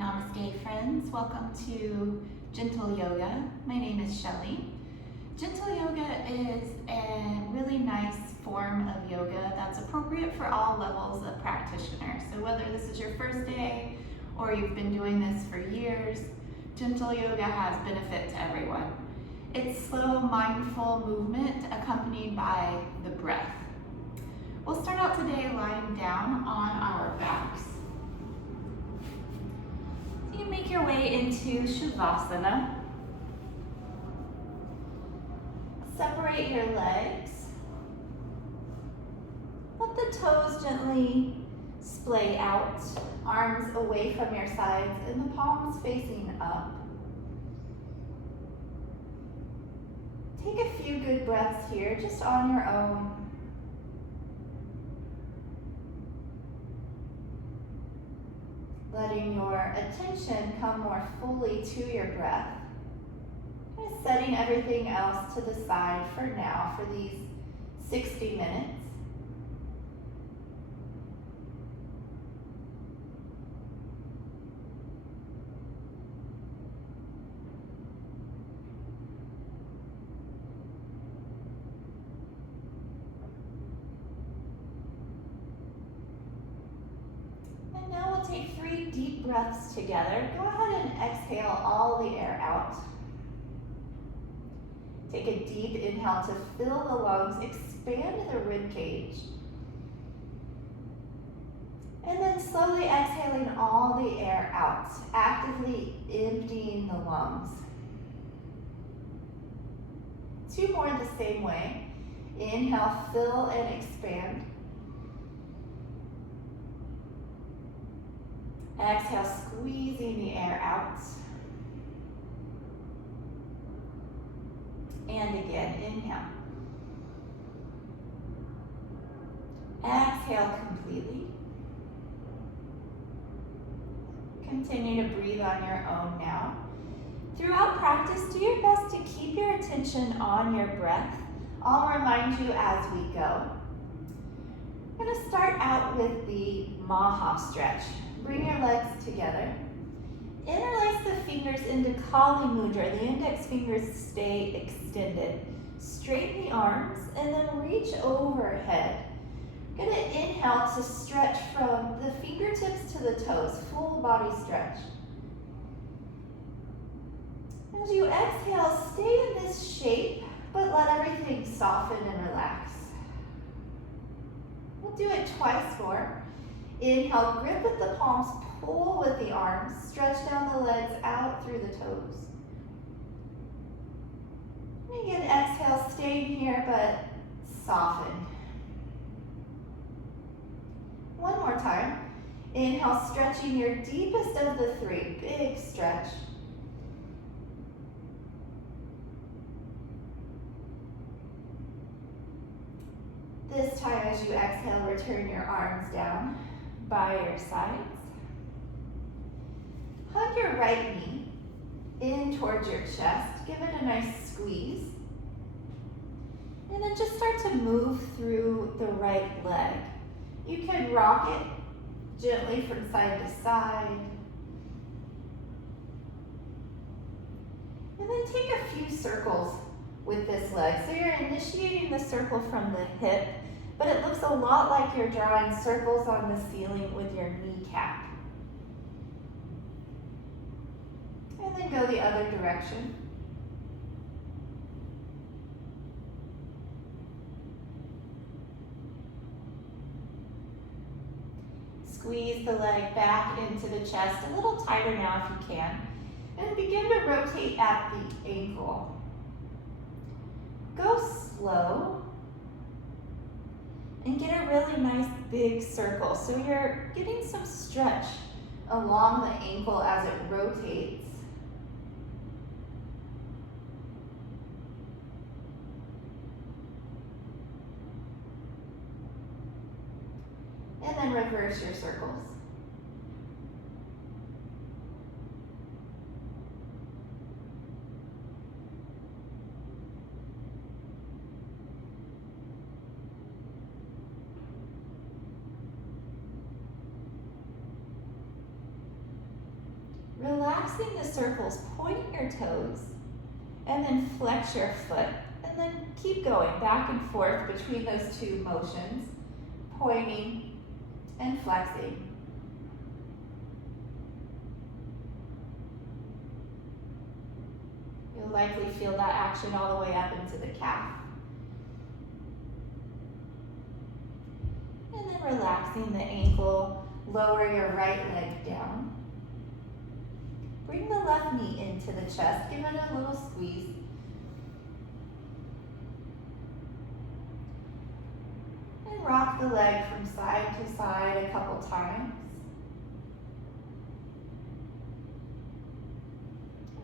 Namaste, friends. Welcome to Gentle Yoga. My name is Shelley. Gentle Yoga is a really nice form of yoga that's appropriate for all levels of practitioners. So whether this is your first day or you've been doing this for years, Gentle Yoga has benefit to everyone. It's slow, mindful movement accompanied by the breath. We'll start out today lying down on our backs. You make your way into Shavasana. Separate your legs. Let the toes gently splay out, arms away from your sides and the palms facing up. Take a few good breaths here, just on your own. Letting your attention come more fully to your breath. Kind of setting everything else to the side for now, for these 60 minutes. Take 3 deep breaths together. Go ahead and exhale all the air out. Take a deep inhale to fill the lungs, expand the rib cage. And then slowly exhaling all the air out, actively emptying the lungs. 2 more the same way. Inhale, fill and expand. Exhale, squeezing the air out. And again, inhale. Exhale completely. Continue to breathe on your own now. Throughout practice, do your best to keep your attention on your breath. I'll remind you as we go. I'm going to start out with the Maha stretch. Bring your legs together. Interlace the fingers into Kali Mudra. The index fingers stay extended. Straighten the arms and then reach overhead. You're going to inhale to stretch from the fingertips to the toes. Full body stretch. As you exhale, stay in this shape, but let everything soften and relax. We'll do it twice more. Inhale, grip with the palms, pull with the arms, stretch down the legs out through the toes. And again, exhale, stay here, but soften. One more time. Inhale, stretching your deepest of the 3, big stretch. This time as you exhale, return your arms down by your sides. Hug your right knee in towards your chest. Give it a nice squeeze. And then just start to move through the right leg. You can rock it gently from side to side. And then take a few circles with this leg. So you're initiating the circle from the hip, but it looks a lot like you're drawing circles on the ceiling with your kneecap. And then go the other direction. Squeeze the leg back into the chest, a little tighter now if you can. And begin to rotate at the ankle. Go slow and get a really nice big circle. So you're getting some stretch along the ankle as it rotates. And then reverse your circles. Relaxing the circles, point your toes, and then flex your foot, and then keep going back and forth between those two motions, pointing and flexing. You'll likely feel that action all the way up into the calf. And then relaxing the ankle, lower your right leg down. Bring the left knee into the chest, give it a little squeeze. And rock the leg from side to side a couple times.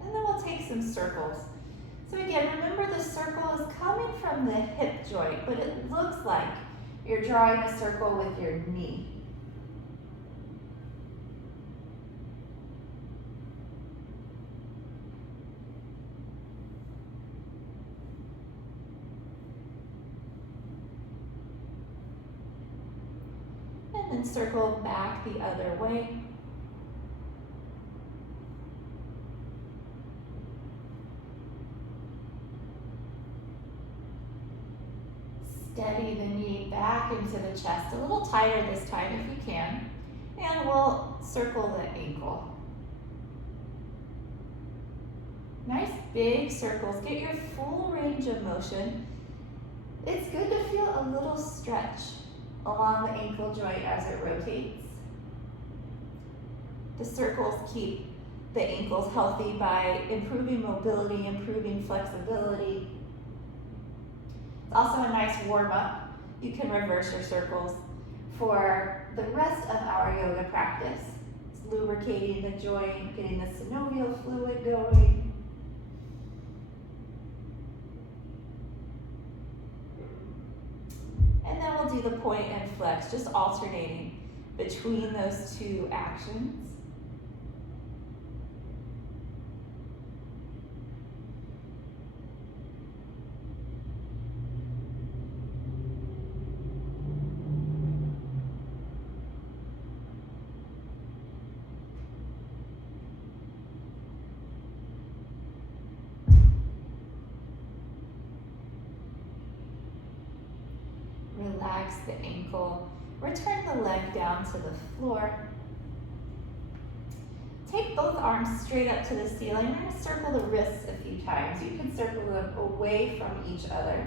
And then we'll take some circles. So again, remember the circle is coming from the hip joint, but it looks like you're drawing a circle with your knee. And then circle back the other way. Steady the knee back into the chest, a little tighter this time if you can. And we'll circle the ankle. Nice big circles, get your full range of motion. It's good to feel a little stretch along the ankle joint as it rotates. The circles keep the ankles healthy by improving mobility, improving flexibility. It's also a nice warm-up. You can reverse your circles for the rest of our yoga practice. It's lubricating the joint, getting the synovial fluid going. And then we'll do the point and flex, just alternating between those two actions. Relax the ankle, return the leg down to the floor. Take both arms straight up to the ceiling. We're going to circle the wrists a few times. You can circle them away from each other.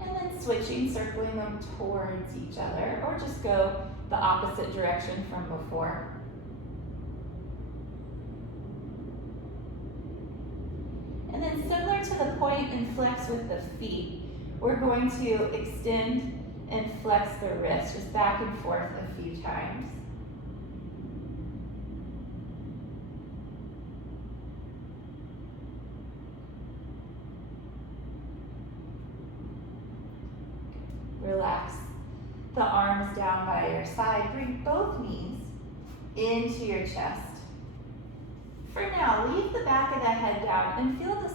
And then switching, circling them towards each other, or just go the opposite direction from before. And then similar to the point and flex with the feet, we're going to extend and flex the wrist, just back and forth a few times. Relax the arms down by your side. Bring both knees into your chest. For now, leave the back of the head down and feel this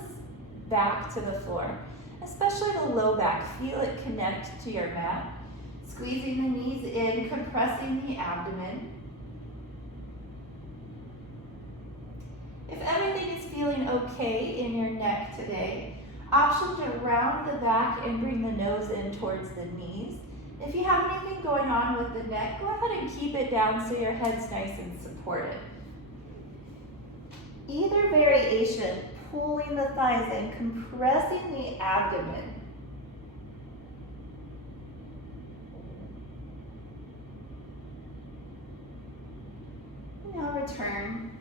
back to the floor, especially the low back. Feel it connect to your mat. Squeezing the knees in, compressing the abdomen. If everything is feeling okay in your neck today, option to round the back and bring the nose in towards the knees. If you have anything going on with the neck, go ahead and keep it down so your head's nice and supported. Either variation, pulling the thighs in, compressing the abdomen. Now return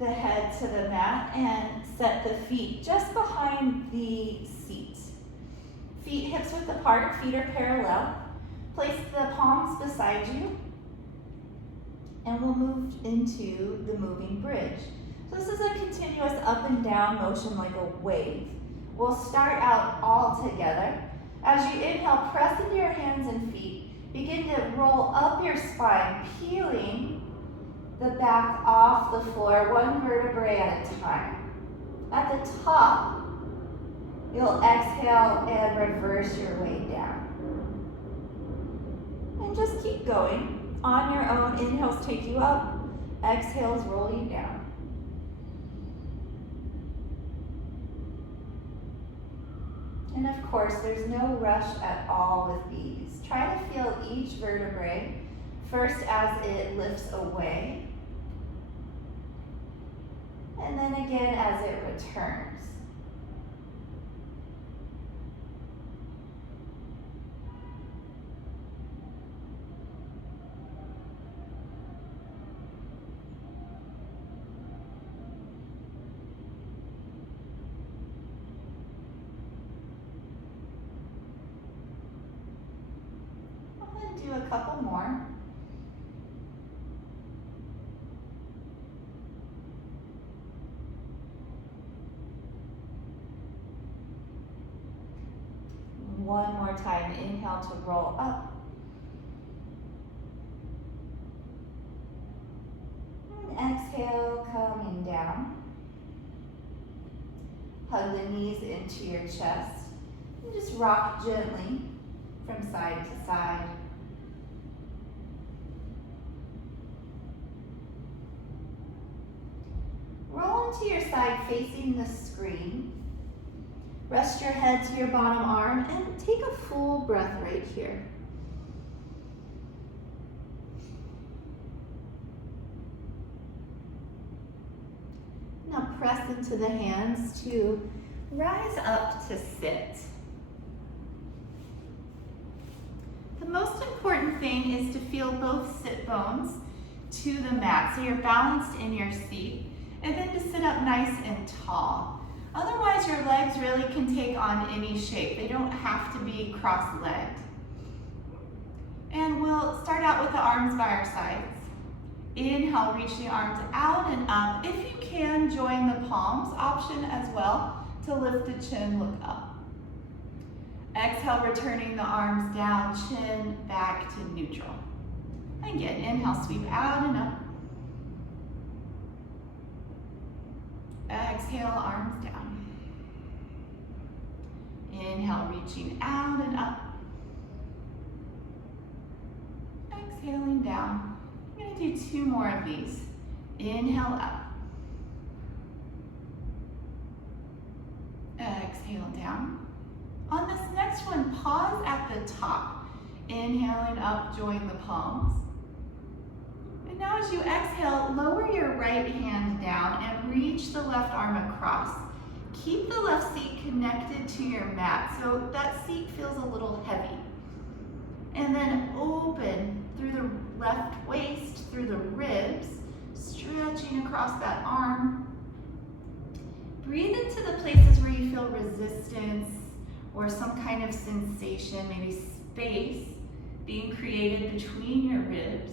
the head to the mat and set the feet just behind the seat. Feet hips width apart, feet are parallel. Place the palms beside you, and we'll move into the moving bridge. So this is a continuous up and down motion like a wave. We'll start out all together. As you inhale, press into your hands and feet. Begin to roll up your spine, peeling the back off the floor, one vertebrae at a time. At the top, you'll exhale and reverse your way down. just keep going. On your own, inhales take you up, exhales roll you down. And of course, there's no rush at all with these. Try to feel each vertebrae first as it lifts away, and then again as it returns. Do a couple more. One more time, inhale to roll up. And exhale, coming down. Hug the knees into your chest. And just rock gently from side to side. Roll into your side facing the screen. Rest your head to your bottom arm and take a full breath right here. Now press into the hands to rise up to sit. The most important thing is to feel both sit bones to the mat, so you're balanced in your seat. And then to sit up nice and tall. Otherwise, your legs really can take on any shape. They don't have to be cross-legged. And we'll start out with the arms by our sides. Inhale, reach the arms out and up. If you can, join the palms option as well to lift the chin, look up. Exhale, returning the arms down, chin back to neutral. Again, inhale, sweep out and up. Exhale, arms down. Inhale, reaching out and up. Exhaling down. I'm going to do 2 more of these. Inhale up. Exhale down. On this next one, pause at the top. Inhaling up, join the palms. And now as you exhale, lower your right hand down and reach the left arm across. Keep the left seat connected to your mat so that seat feels a little heavy. And then open through the left waist, through the ribs, stretching across that arm. Breathe into the places where you feel resistance or some kind of sensation, maybe space being created between your ribs.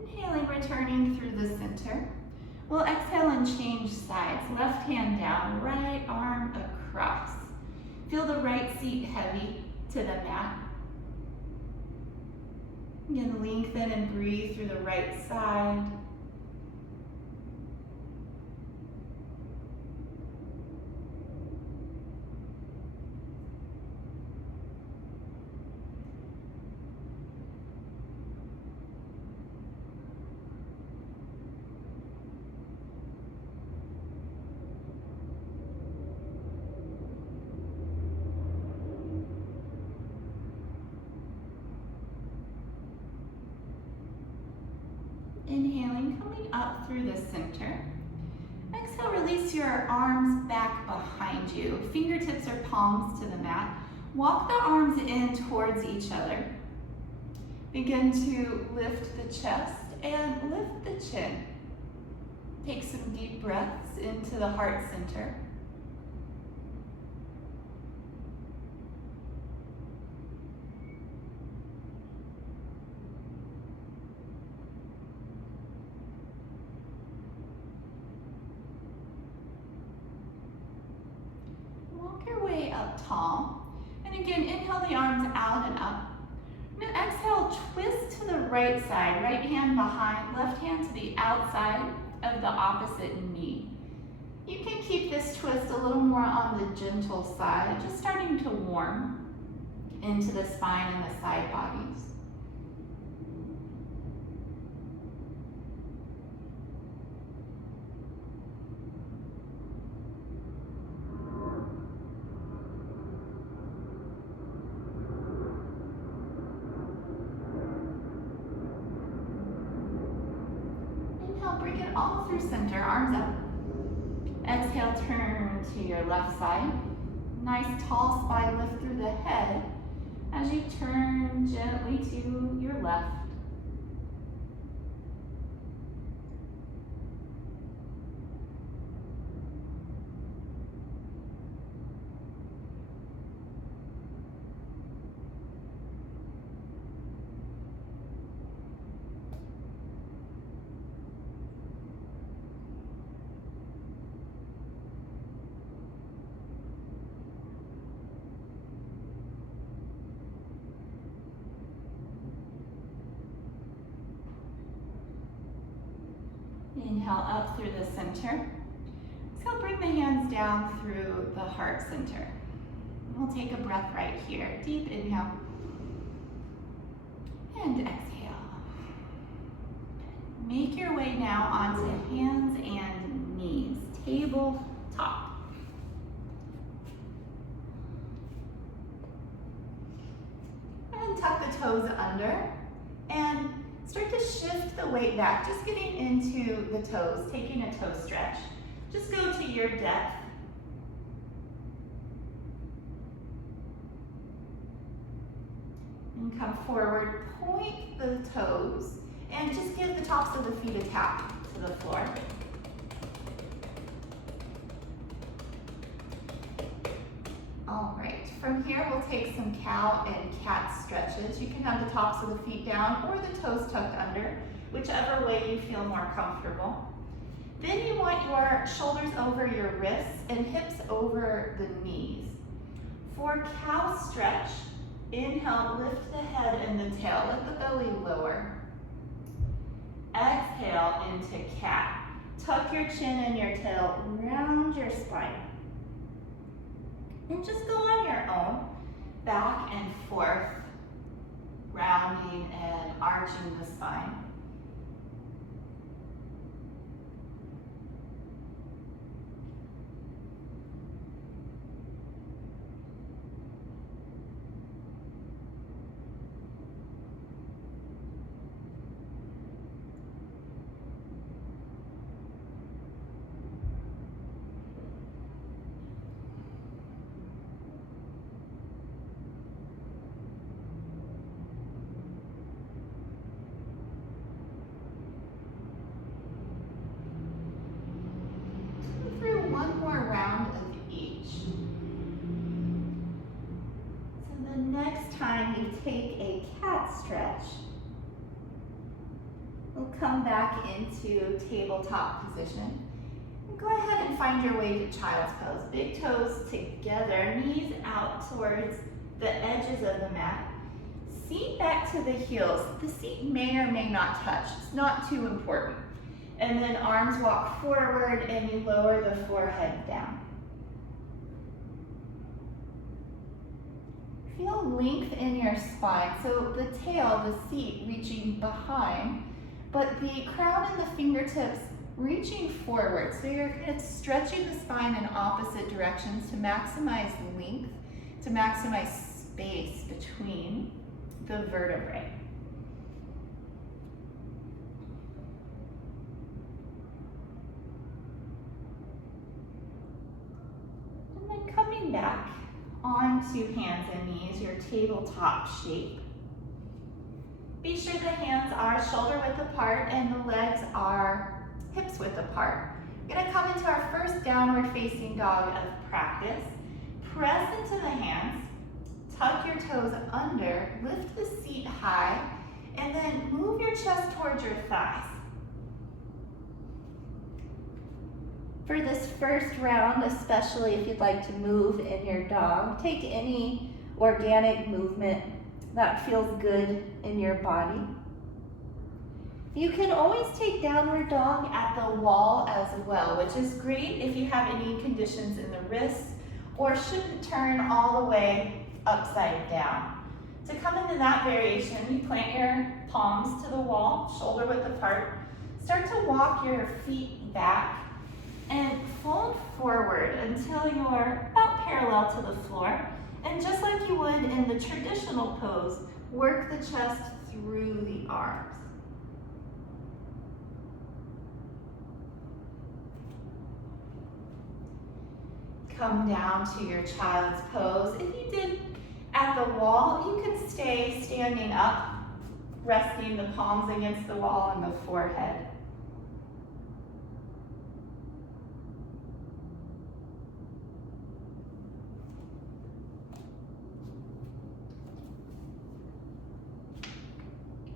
Inhaling, returning through the center. We'll exhale and change sides. Left hand down, right arm across. Feel the right seat heavy to the mat. Again, lengthen and breathe through the right side. Inhaling, coming up through the center. Exhale, release your arms back behind you. Fingertips or palms to the mat. Walk the arms in towards each other. Begin to lift the chest and lift the chin. Take some deep breaths into the heart center. Walk your way up tall. And again, inhale the arms out and up. Now exhale, twist to the right side, right hand behind, left hand to the outside of the opposite knee. You can keep this twist a little more on the gentle side, just starting to warm into the spine and the side bodies. Inhale, bring it all through center, arms up. Exhale, turn to your left side. Nice tall spine lift through the head as you turn gently to your left. Inhale up through the center. Exhale, bring the hands down through the heart center. We'll take a breath right here. Deep inhale. And exhale. Make your way now onto hands and knees. Tabletop. And tuck the toes under. And start to shift the weight back, just getting into the toes, taking a toe stretch. Just go to your depth. And come forward, point the toes, and just give the tops of the feet a tap to the floor. All right, from here we'll take some cow and cat stretches. You can have the tops of the feet down or the toes tucked under, whichever way you feel more comfortable. Then you want your shoulders over your wrists and hips over the knees. For cow stretch, inhale, lift the head and the tail, let the belly lower. Exhale into cat. Tuck your chin and your tail, round your spine. And just go on your own, back and forth, rounding and arching the spine. One more round of each. So the next time you take a cat stretch, we'll come back into tabletop position. And go ahead and find your way to child's pose. Big toes together, knees out towards the edges of the mat. Seat back to the heels. The seat may or may not touch. It's not too important. And then arms walk forward and you lower the forehead down. Feel length in your spine. So the tail, the seat reaching behind, but the crown and the fingertips reaching forward. So you're stretching the spine in opposite directions to maximize length, to maximize space between the vertebrae. Coming back onto hands and knees, your tabletop shape. Be sure the hands are shoulder width apart and the legs are hips width apart. We're going to come into our first downward facing dog of practice. Press into the hands, tuck your toes under, lift the seat high, and then move your chest towards your thighs. For this first round, especially if you'd like to move in your dog, take any organic movement that feels good in your body. You can always take downward dog at the wall as well, which is great if you have any conditions in the wrists or shouldn't turn all the way upside down. To come into that variation, you plant your palms to the wall, shoulder width apart. Start to walk your feet back and fold forward until you're about parallel to the floor. And just like you would in the traditional pose, work the chest through the arms. Come down to your child's pose. If you did at the wall, you can stay standing up, resting the palms against the wall and the forehead.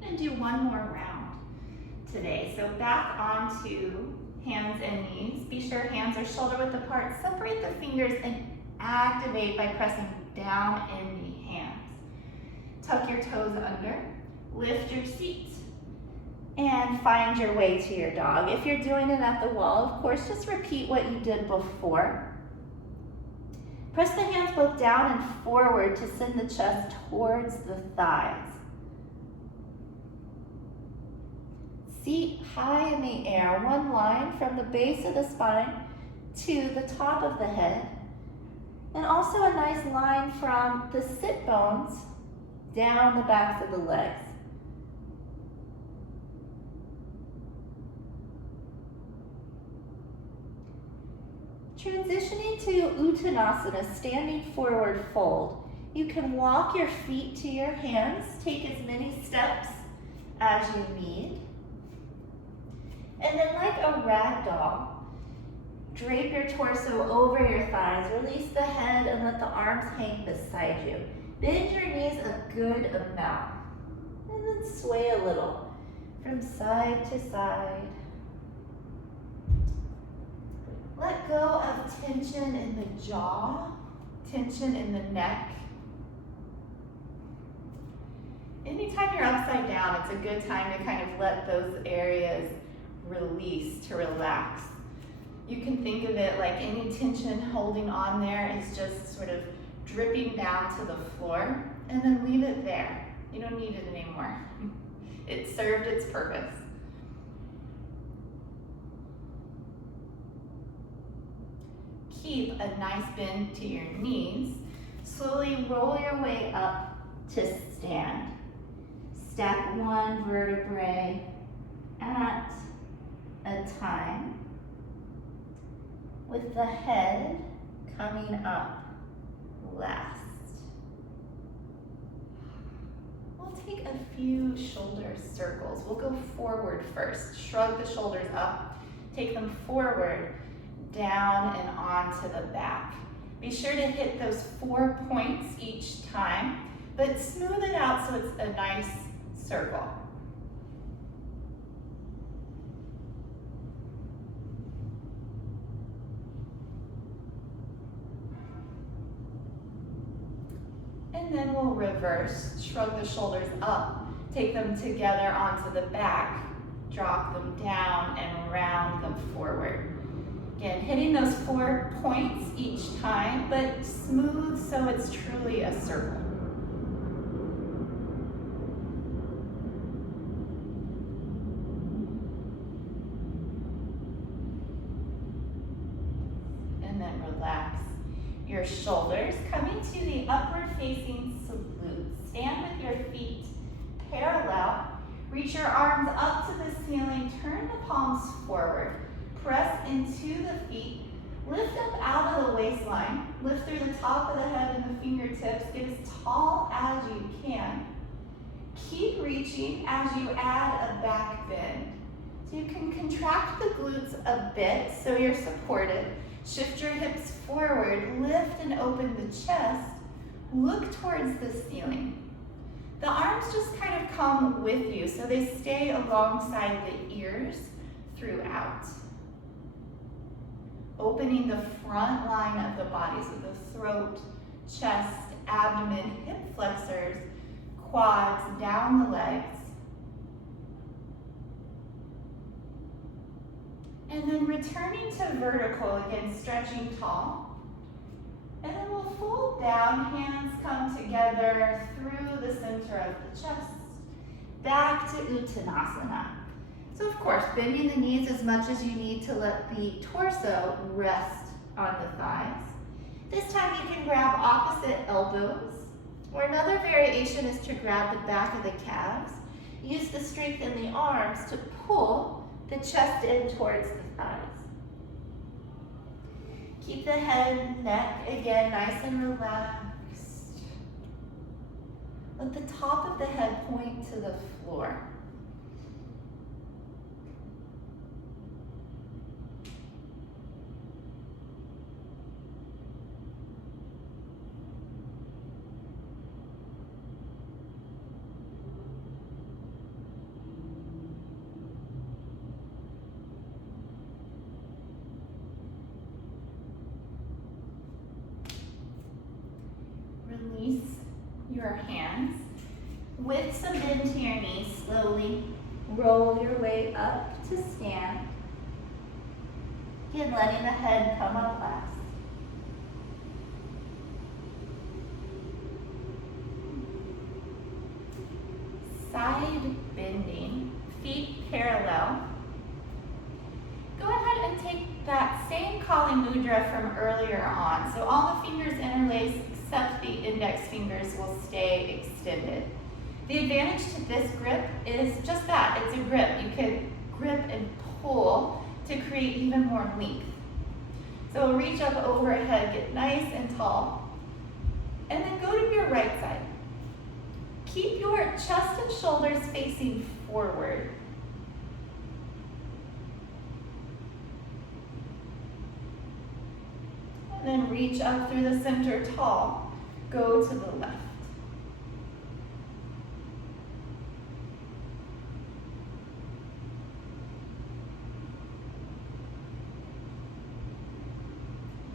And do one more round today. So back onto hands and knees. Be sure hands are shoulder width apart. Separate the fingers and activate by pressing down in the hands. Tuck your toes under, lift your seat, and find your way to your dog. If you're doing it at the wall, of course, just repeat what you did before. Press the hands both down and forward to send the chest towards the thighs. Seat high in the air, one line from the base of the spine to the top of the head. And also a nice line from the sit bones down the backs of the legs. Transitioning to Uttanasana, standing forward fold. You can walk your feet to your hands, take as many steps as you need. And then like a rag doll, drape your torso over your thighs, release the head and let the arms hang beside you. Bend your knees a good amount. And then sway a little from side to side. Let go of tension in the jaw, tension in the neck. Anytime you're upside down, it's a good time to kind of let those areas release, to relax. You can think of it like any tension holding on there is just sort of dripping down to the floor, and then leave it there. You don't need it anymore. It served its purpose. Keep a nice bend to your knees. Slowly roll your way up to stand. Stack one vertebrae at a time, with the head coming up last. We'll take a few shoulder circles. We'll go forward first. Shrug the shoulders up, take them forward, down and onto the back. Be sure to hit those 4 points each time, but smooth it out so it's a nice circle. And then we'll reverse, shrug the shoulders up, take them together onto the back, drop them down and round them forward. Again, hitting those 4 points each time, but smooth so it's truly a circle. And then relax your shoulders, coming to the upward facing salute. Stand with your feet parallel. Reach your arms up to the ceiling, turn the palms forward. Press into the feet, lift up out of the waistline, lift through the top of the head and the fingertips, get as tall as you can. Keep reaching as you add a back bend. So you can contract the glutes a bit so you're supported. Shift your hips forward, lift and open the chest, look towards the ceiling. The arms just kind of come with you so they stay alongside the ears throughout. Opening the front line of the body, so the throat, chest, abdomen, hip flexors, quads, down the legs. And then returning to vertical, again, stretching tall. And then we'll fold down, hands come together through the center of the chest. Back to Uttanasana. So of course, bending the knees as much as you need to let the torso rest on the thighs. This time you can grab opposite elbows, or another variation is to grab the back of the calves. Use the strength in the arms to pull the chest in towards the thighs. Keep the head, neck, again, nice and relaxed. Let the top of the head point to the floor. Release your hands. With some bend to your knees, slowly roll your way up to stand. Again, letting the head come up last. Side bending, feet parallel. Go ahead and take that same Kali Mudra from earlier on. So all the fingers interlace except the index fingers will stay extended. The advantage to this grip is just that, it's a grip. You can grip and pull to create even more length. So we'll reach up overhead, get nice and tall, and then go to your right side. Keep your chest and shoulders facing forward. And then reach up through the center tall. Go to the left.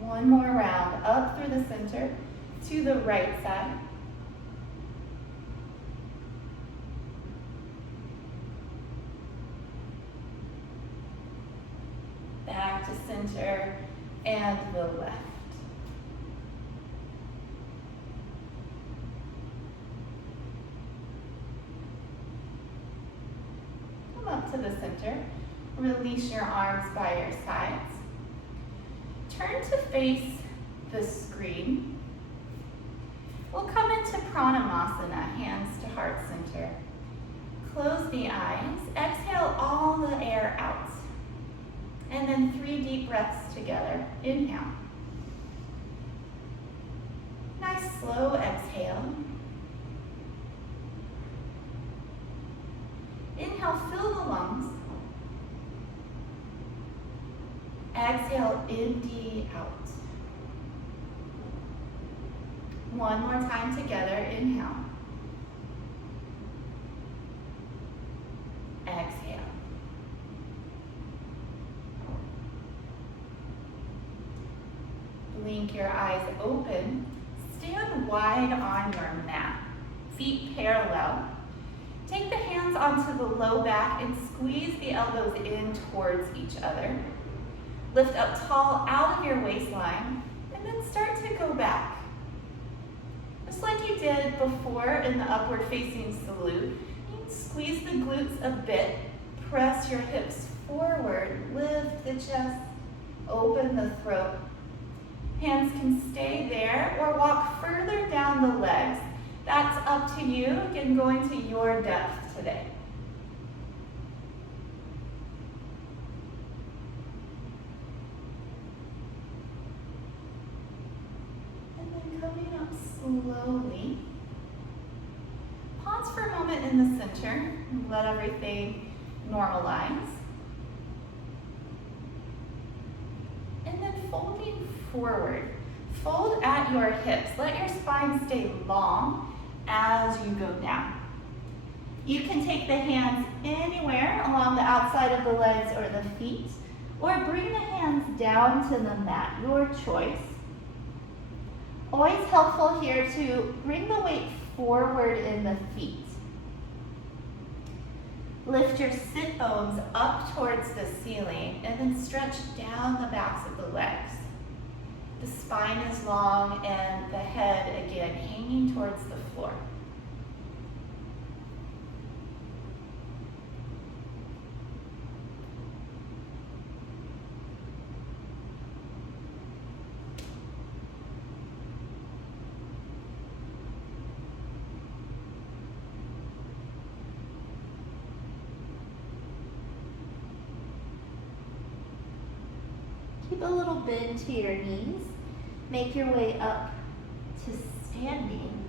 One more round, up through the center, to the right side. Back to center and the left. Come up to the center. Release your arms by your sides. Turn to face the screen. We'll come into Pranamasana, hands to heart center. Close the eyes. Exhale all the air out. And then 3 deep breaths together. Inhale. Nice slow exhale. Inhale, fill the lungs. Exhale, empty out. One more time together, inhale. Exhale. Blink your eyes open. Stand wide on your mat. Feet parallel. Take the hands onto the low back and squeeze the elbows in towards each other. Lift up tall out of your waistline, and then start to go back. Just like you did before in the upward facing salute, you can squeeze the glutes a bit, press your hips forward, lift the chest, open the throat. Hands can stay there or walk further down the legs. That's up to you, again, going to your depth today. Coming up slowly. Pause for a moment in the center and let everything normalize. And then folding forward. Fold at your hips. Let your spine stay long as you go down. You can take the hands anywhere along the outside of the legs or the feet, or bring the hands down to the mat, your choice. Always helpful here to bring the weight forward in the feet. Lift your sit bones up towards the ceiling and then stretch down the backs of the legs. The spine is long and the head, again, hanging towards the floor. Keep a little bend to your knees. Make your way up to standing.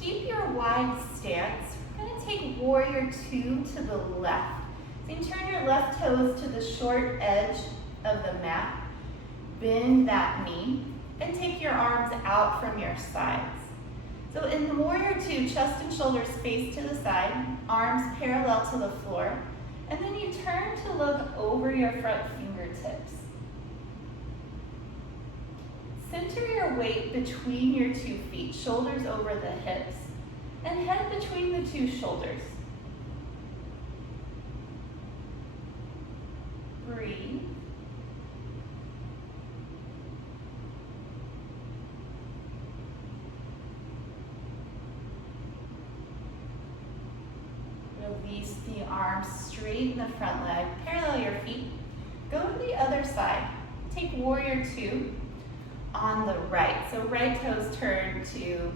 Keep your wide stance. We're going to take warrior 2 to the left. So you turn your left toes to the short edge of the mat. Bend that knee and take your arms out from your sides. So in the warrior 2, chest and shoulders face to the side, arms parallel to the floor. And then you turn to look over your front fingertips. Center your weight between your 2 feet, shoulders over the hips, and head between the 2 shoulders. Breathe. Release the arms, straighten the front leg, parallel your feet. Go to the other side. Take warrior 2 on the right. So right toes turn to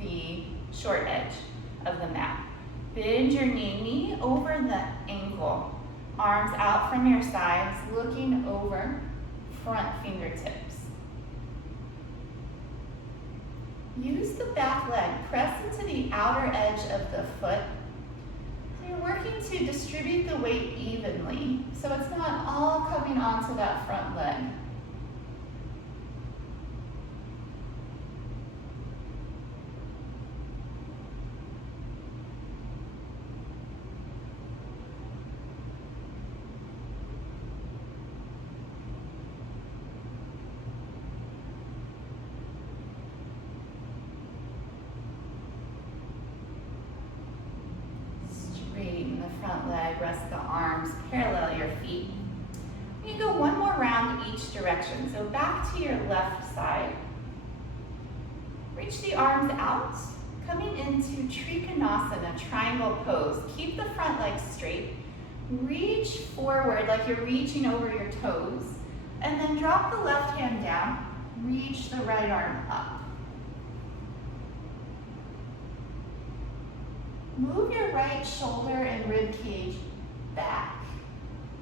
the short edge of the mat. Bend your knee over the ankle. Arms out from your sides, looking over front fingertips. Use the back leg. Press into the outer edge of the foot. You're working to distribute the weight evenly, so it's not all coming onto that front leg. Straighten the front leg, rest the arms, parallel your feet. You go one more round each direction. So back to your left side. Reach the arms out, coming into Trikonasana, triangle pose. Keep the front leg straight. Reach forward like you're reaching over your toes. And then drop the left hand down. Reach the right arm up. Move your right shoulder and rib cage back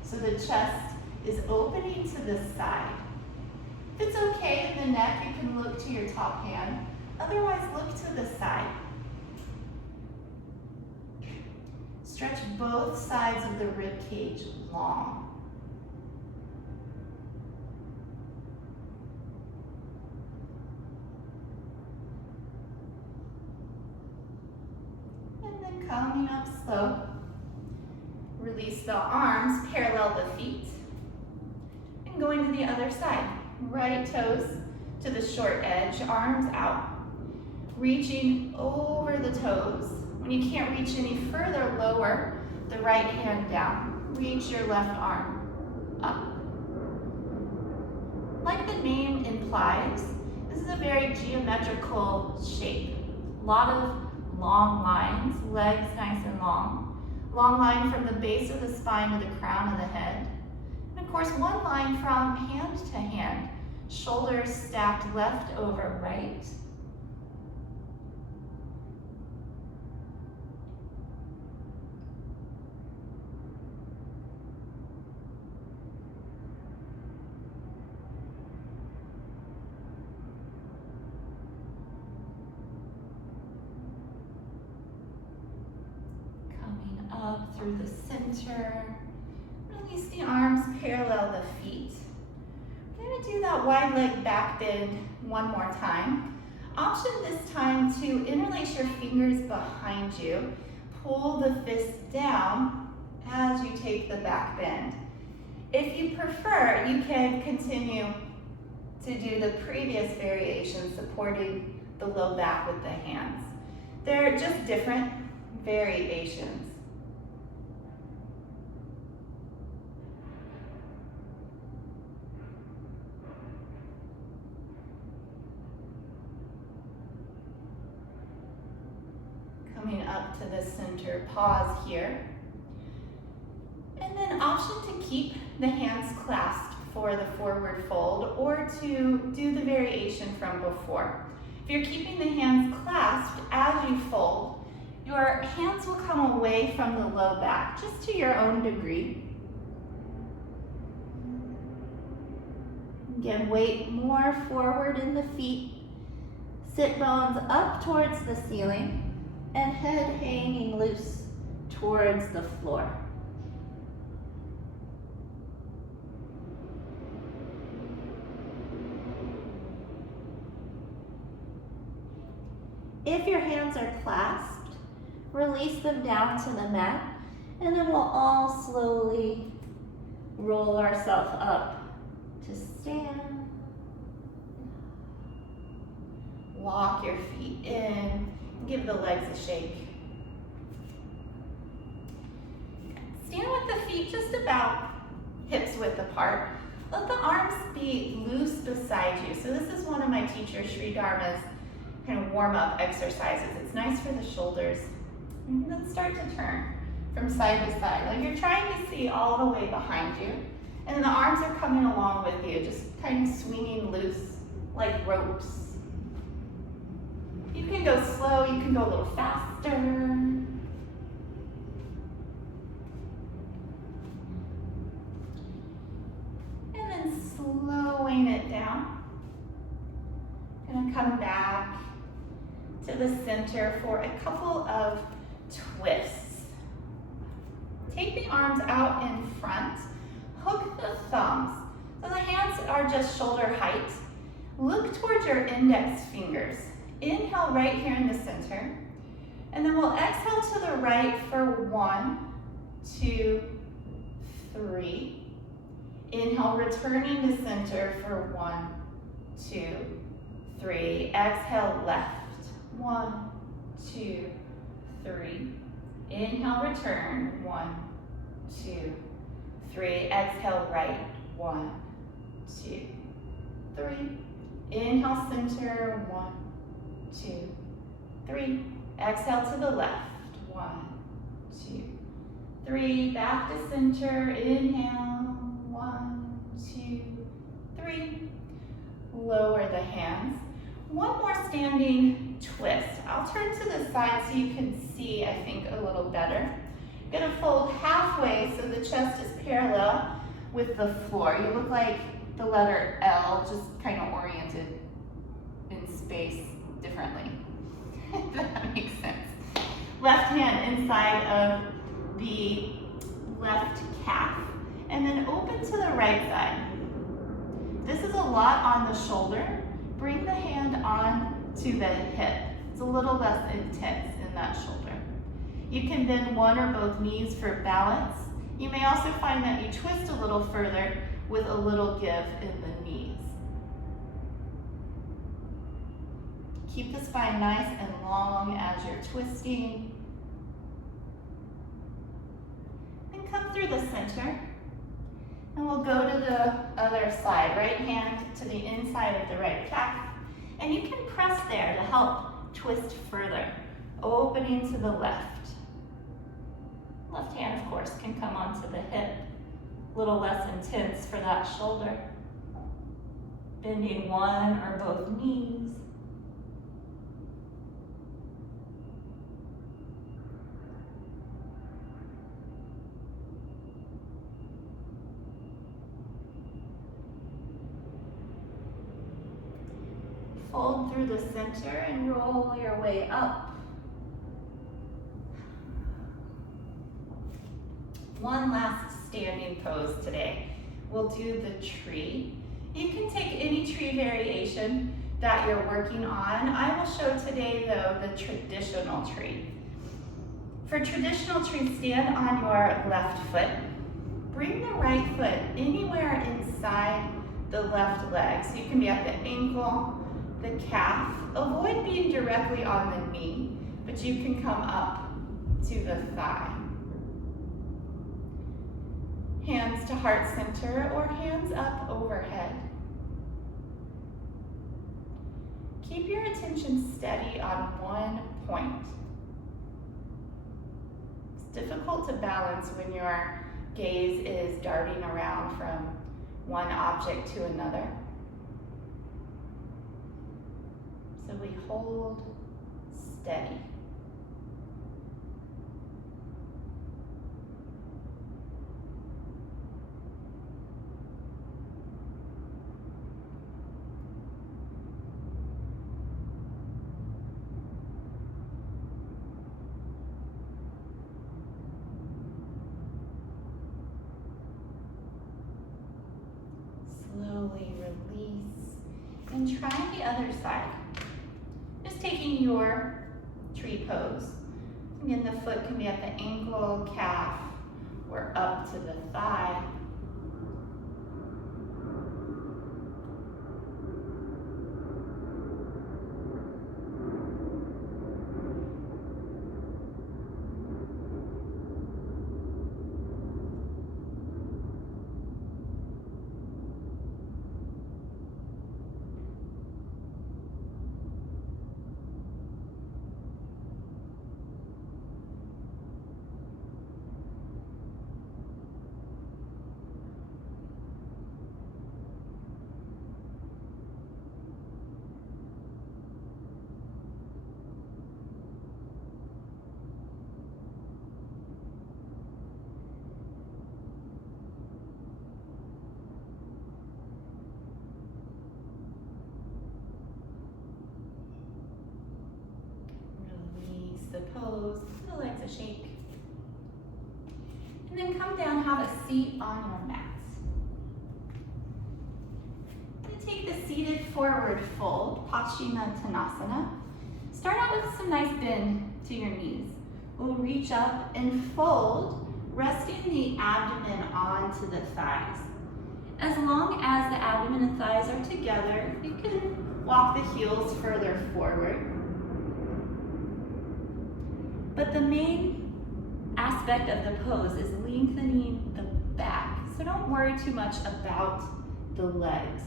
so the chest is opening to the side. If it's okay in the neck, you can look to your top hand. Otherwise, look to the side. Stretch both sides of the rib cage long. Coming up slow. Release the arms, parallel the feet. And going to the other side. Right toes to the short edge, arms out. Reaching over the toes. When you can't reach any further, lower the right hand down. Reach your left arm up. Like the name implies, this is a very geometrical shape. A lot of long lines, legs nice and long. Long line from the base of the spine to the crown of the head. And of course, one line from hand to hand. Shoulders stacked left over right. Up through the center. Release the arms, parallel the feet. We're going to do that wide leg back bend one more time. Option this time to interlace your fingers behind you. Pull the fists down as you take the back bend. If you prefer, you can continue to do the previous variation, supporting the low back with the hands. They're just different variations. to the center. Pause here. And then option to keep the hands clasped for the forward fold or to do the variation from before. If you're keeping the hands clasped as you fold, your hands will come away from the low back, just to your own degree. Again, weight more forward in the feet, sit bones up towards the ceiling, and head hanging loose towards the floor. If your hands are clasped, release them down to the mat, and then we'll all slowly roll ourselves up to stand. Walk your feet in, give the legs a shake. Stand with the feet just about hips width apart. Let the arms be loose beside you. So this is one of my teacher Sri Dharma's kind of warm-up exercises. It's nice for the shoulders. And then start to turn from side to side. Like you're trying to see all the way behind you. And then the arms are coming along with you, just kind of swinging loose like ropes. You can go slow, you can go a little faster. And then slowing it down. Gonna come back to the center for a couple of twists. Take the arms out in front. Hook the thumbs. So the hands are just shoulder height. Look towards your index fingers. Inhale right here in the center. And then we'll exhale to the right for 1, 2, 3. Inhale, returning to center for 1, 2, 3. Exhale left. 1, 2, 3. Inhale, return. 1, 2, 3. Exhale, right. 1, 2, 3. Inhale, center. 1, 2, 3. Exhale to the left. 1, 2, 3. Back to center. Inhale. 1, 2, 3. Lower the hands. One more standing twist. I'll turn to the side so you can see, I think, a little better. Gonna fold halfway so the chest is parallel with the floor. You look like the letter L, just kind of oriented in space differently, if that makes sense. Left hand inside of the left calf, and then open to the right side. This is a lot on the shoulder. Bring the hand on to the hip. It's a little less intense in that shoulder. You can bend one or both knees for balance. You may also find that you twist a little further with a little give in the knees. Keep the spine nice and long as you're twisting. And come through the center. And we'll go to the other side. Right hand to the inside of the right calf. And you can press there to help twist further. Opening to the left. Left hand, of course, can come onto the hip. A little less intense for that shoulder. Bending one or both knees. Fold through the center and roll your way up. One last standing pose today. We'll do the tree. You can take any tree variation that you're working on. I will show today, though, the traditional tree. For traditional tree, stand on your left foot. Bring the right foot anywhere inside the left leg. So you can be at the ankle, the calf. Avoid being directly on the knee, but you can come up to the thigh. Hands to heart center or hands up overhead. Keep your attention steady on one point. difficult to balance when your gaze is darting around from one object to another. So we hold steady. Slowly release and try the other side. Just taking your tree pose. Again, the foot can be at the ankle, calf, or up to the thigh. The pose, the legs a shake. And then come down, have a seat on your mat. And take the seated forward fold, Paschimottanasana. Start out with some nice bend to your knees. We'll reach up and fold, resting the abdomen onto the thighs. As long as the abdomen and thighs are together, you can walk the heels further forward. But the main aspect of the pose is lengthening the back. So don't worry too much about the legs.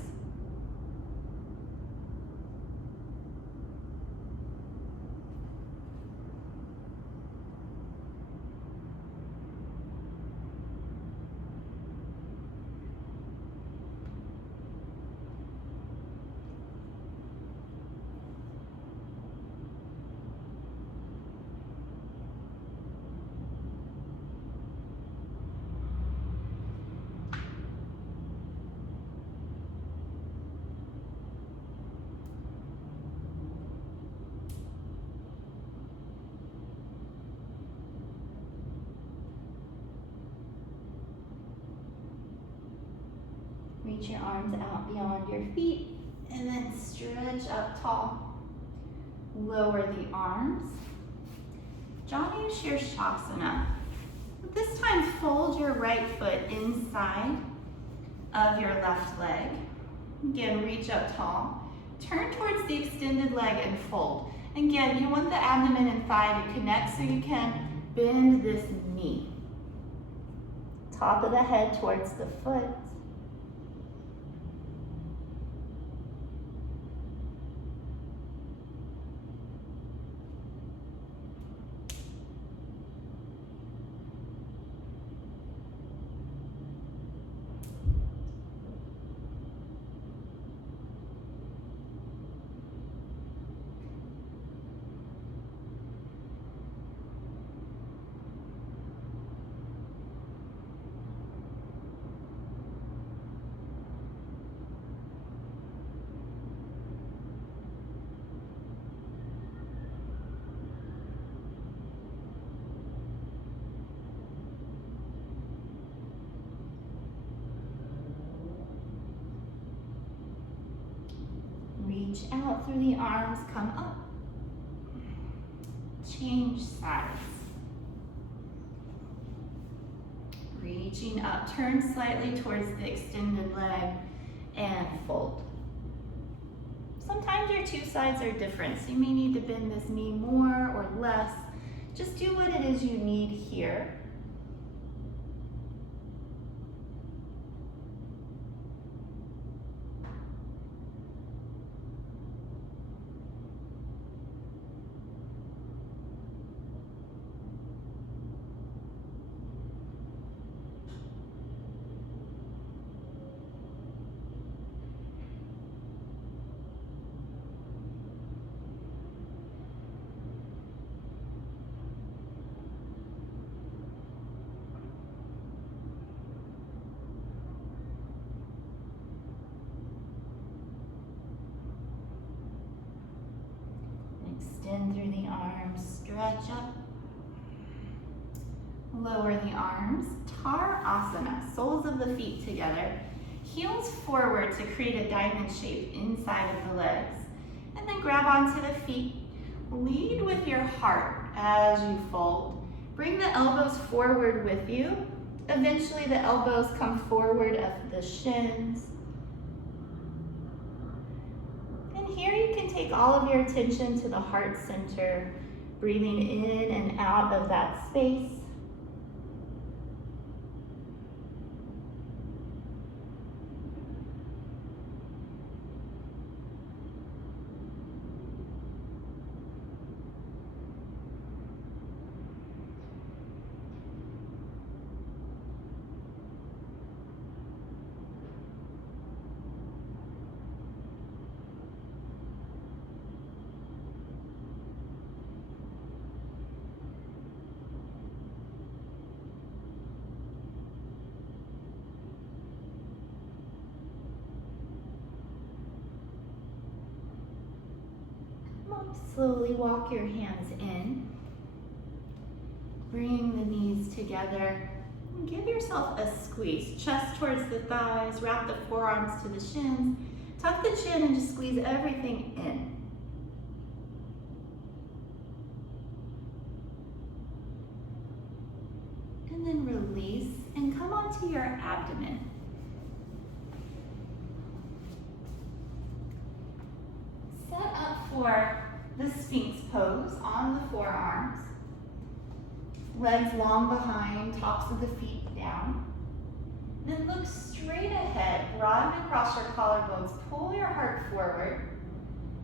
Reach your arms out beyond your feet and then stretch up tall. Lower the arms. Janu Shirshasana. This time fold your right foot inside of your left leg. Again, reach up tall. Turn towards the extended leg and fold. Again, you want the abdomen and thigh to connect so you can bend this knee. Top of the head towards the foot. Reach out through the arms, come up. Change sides. Reaching up, turn slightly towards the extended leg and fold. Sometimes your two sides are different, so you may need to bend this knee more or less. Just do what it is you need here. in through the arms, stretch up. Lower the arms, Asana, soles of the feet together, heels forward to create a diamond shape inside of the legs. And then grab onto the feet, lead with your heart as you fold. Bring the elbows forward with you. Eventually the elbows come forward of the shins. And here you can take all of your attention to the heart center, breathing in and out of that space. Slowly walk your hands in. Bring the knees together. And give yourself a squeeze. Chest towards the thighs. Wrap the forearms to the shins. Tuck the chin and just squeeze everything in. And then release and come onto your abdomen. Set up for the Sphinx pose on the forearms. Legs long behind, tops of the feet down. Then look straight ahead, broaden across your collarbones, pull your heart forward,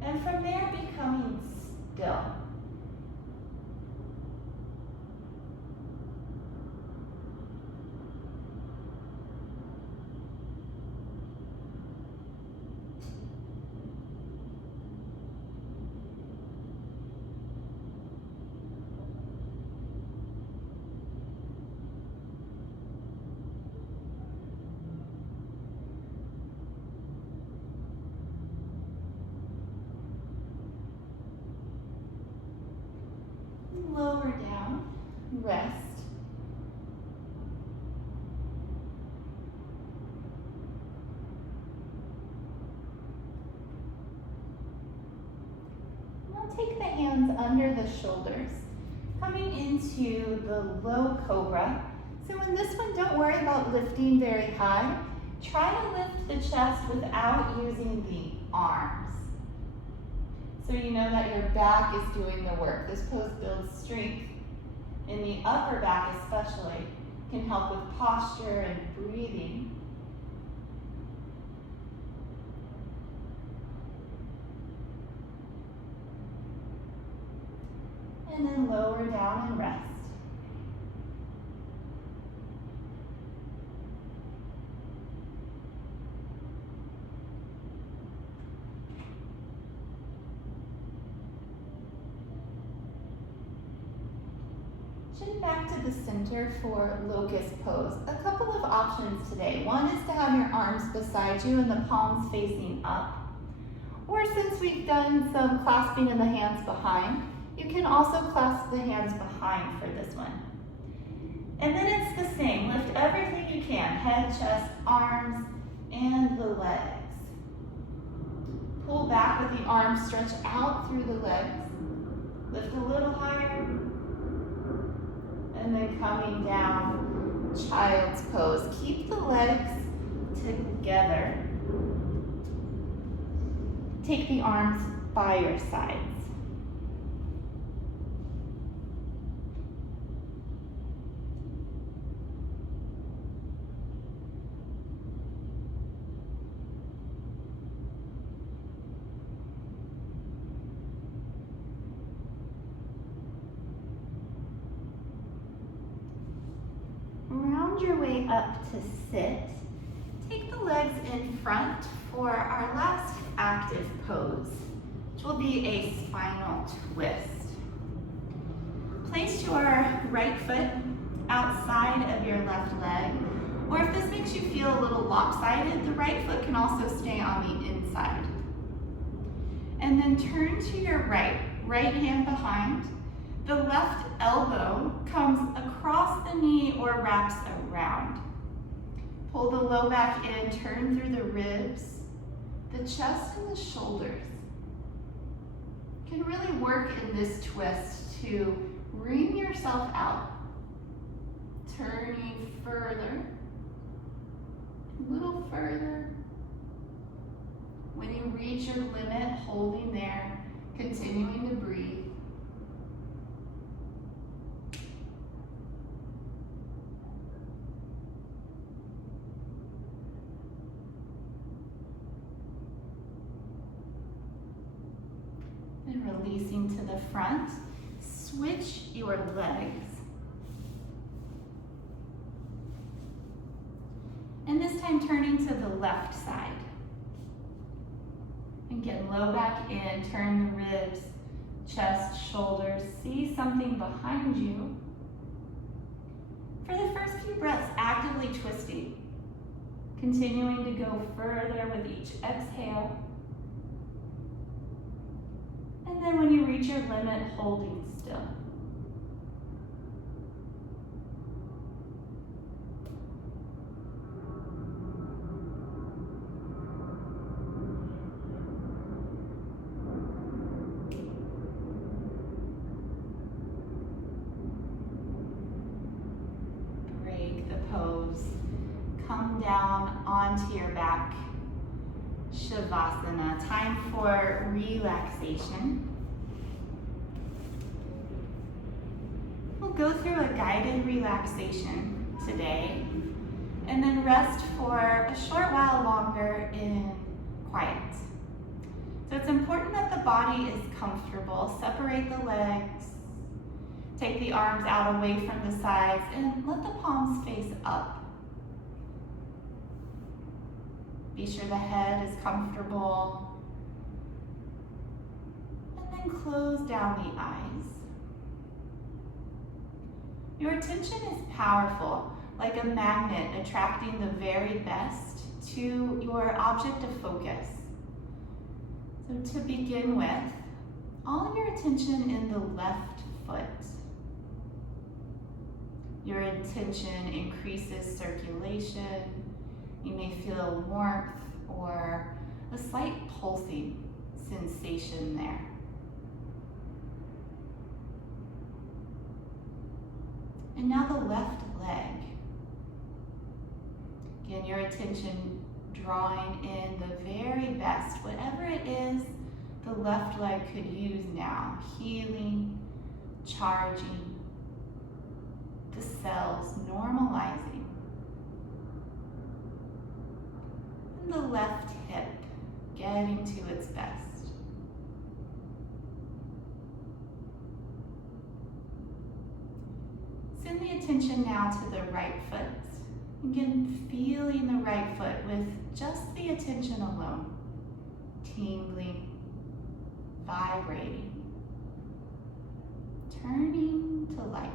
and from there becoming still. Lower down, rest. Now take the hands under the shoulders, coming into the low cobra. So in this one, don't worry about lifting very high. Try to lift the chest without using the arms. So you know that your back is doing the work. This pose builds strength in the upper back especially, can help with posture and breathing. And then lower down and rest. Chin back to the center for locust pose. A couple of options today. One is to have your arms beside you and the palms facing up. Or since we've done some clasping in the hands behind, you can also clasp the hands behind for this one. And then it's the same. Lift everything you can. Head, chest, arms, and the legs. Pull back with the arms, stretch out through the legs. Lift a little higher. And then coming down, child's pose. Keep the legs together. Take the arms by your sides. Round your way up to sit. Take the legs in front for our last active pose, which will be a spinal twist. Place your right foot outside of your left leg, or if this makes you feel a little lopsided, the right foot can also stay on the inside. And then turn to your right. right hand behind. The left elbow comes across the knee or wraps around. Pull the low back in, turn through the ribs, the chest and the shoulders. You can really work in this twist to wring yourself out. Turning further, a little further. When you reach your limit, holding there, continuing to breathe. And releasing to the front, switch your legs. And this time turning to the left side. Again, low back in, turn the ribs, chest, shoulders, see something behind you. For the first few breaths, actively twisting. Continuing to go further with each exhale. And then when you reach your limit, holding still. Come down onto your back, Shavasana. Time for relaxation. We'll go through a guided relaxation today and then rest for a short while longer in quiet. So it's important that the body is comfortable. Separate the legs. Take the arms out away from the sides and let the palms face up. Be sure the head is comfortable. And then close down the eyes. Your attention is powerful, like a magnet attracting the very best to your object of focus. So to begin with, all of your attention in the left foot. Your intention increases circulation. You may feel warmth or a slight pulsing sensation there. And now the left leg. Again, your attention drawing in the very best, whatever it is the left leg could use now. Healing, charging, the cells normalizing. And the left hip getting to its best. Send the attention now to the right foot. Again, feeling the right foot with just the attention alone. Tingling, vibrating, turning to light.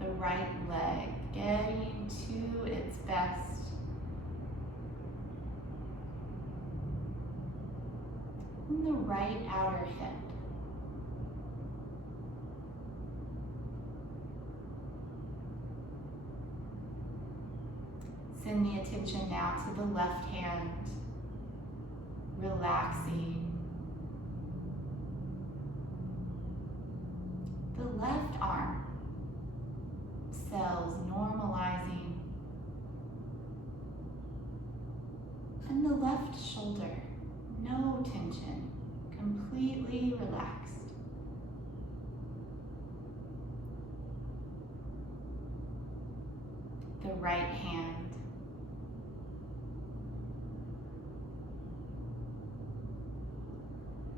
The right leg getting to its best. And the right outer hip. Send the attention now to the left hand, relaxing. The left arm, cells normalizing. And the left shoulder, no tension, completely relaxed. The right hand,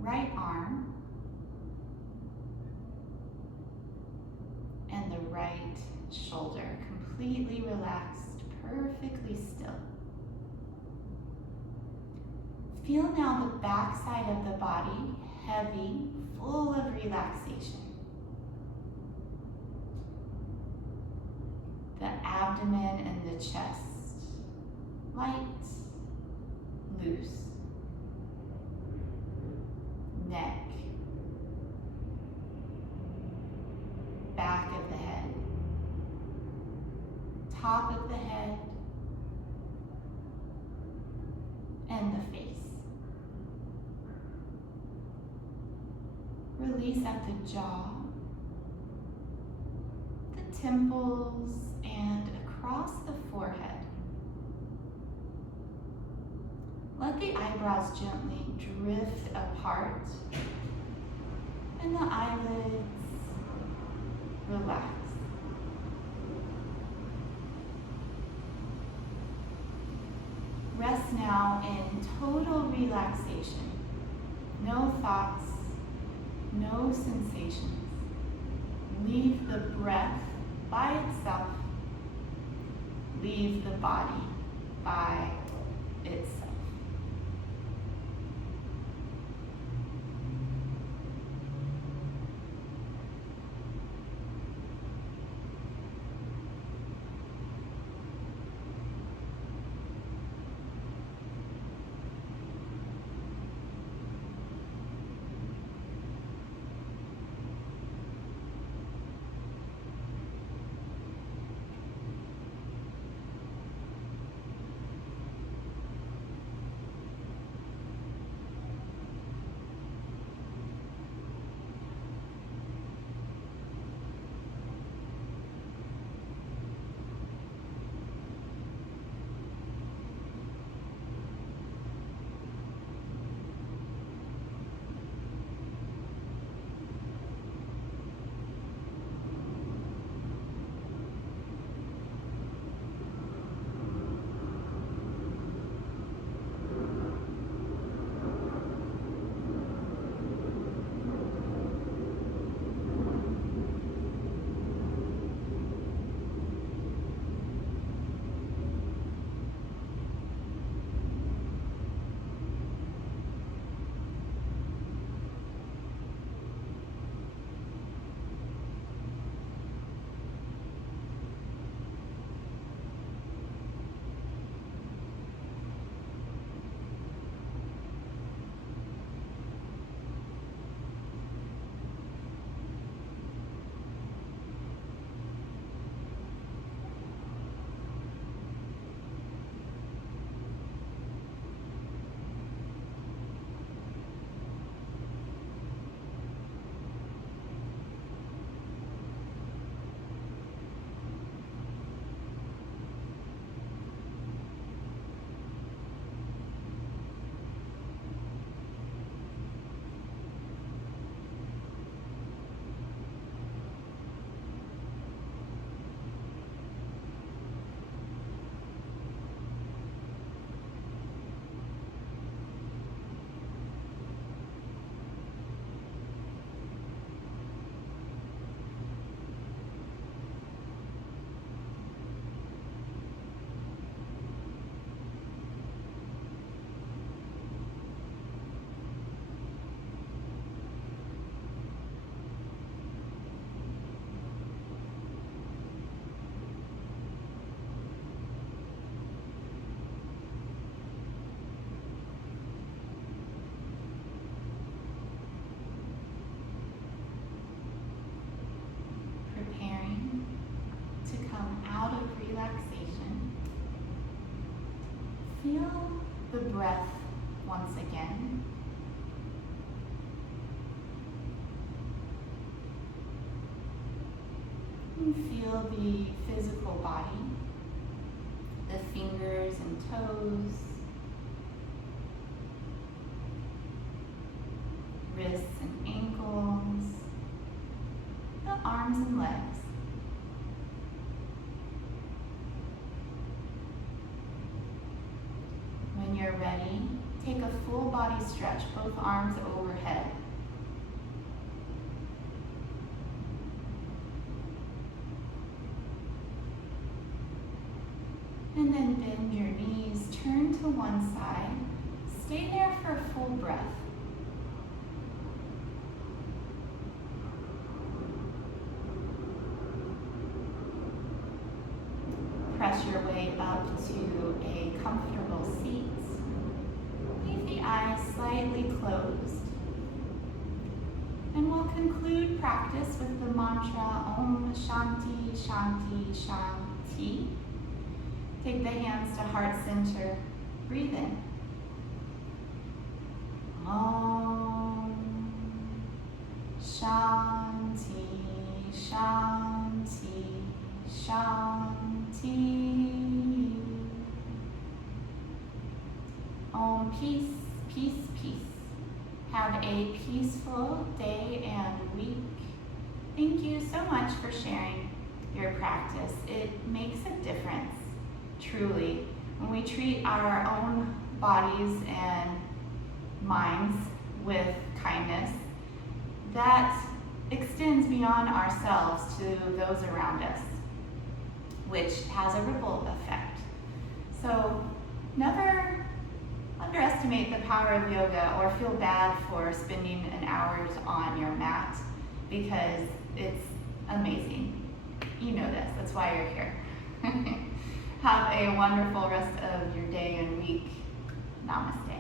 right arm, and the right shoulder, completely relaxed, perfectly still. Feel now the back side of the body, heavy, full of relaxation. The abdomen and the chest, light, goose. Neck. Back of the head. Top of the head. And the face. Release at the jaw, the temples, and across the forehead. Let the eyebrows gently drift apart and the eyelids relax. Rest now in total relaxation. No thoughts, no sensations. Leave the breath by itself. Leave the body by itself. Feel the breath once again. And feel the physical body, the fingers and toes, wrists and ankles, the arms and legs. When you're ready, take a full body stretch, both arms overhead. And then bend your knees, turn to one side, stay there for a full breath. Press your way up to a comfortable seat. eyes slightly closed. And we'll conclude practice with the mantra Om Shanti Shanti Shanti. Take the hands to heart center. Breathe in. Om Shanti Shanti Shanti. Om peace, peace, peace. Have a peaceful day and week. Thank you so much for sharing your practice. It makes a difference, truly. When we treat our own bodies and minds with kindness, that extends beyond ourselves to those around us, which has a ripple effect. So never underestimate the power of yoga or feel bad for spending an hour on your mat, because it's amazing. You know this, that's why you're here. Have a wonderful rest of your day and week. Namaste.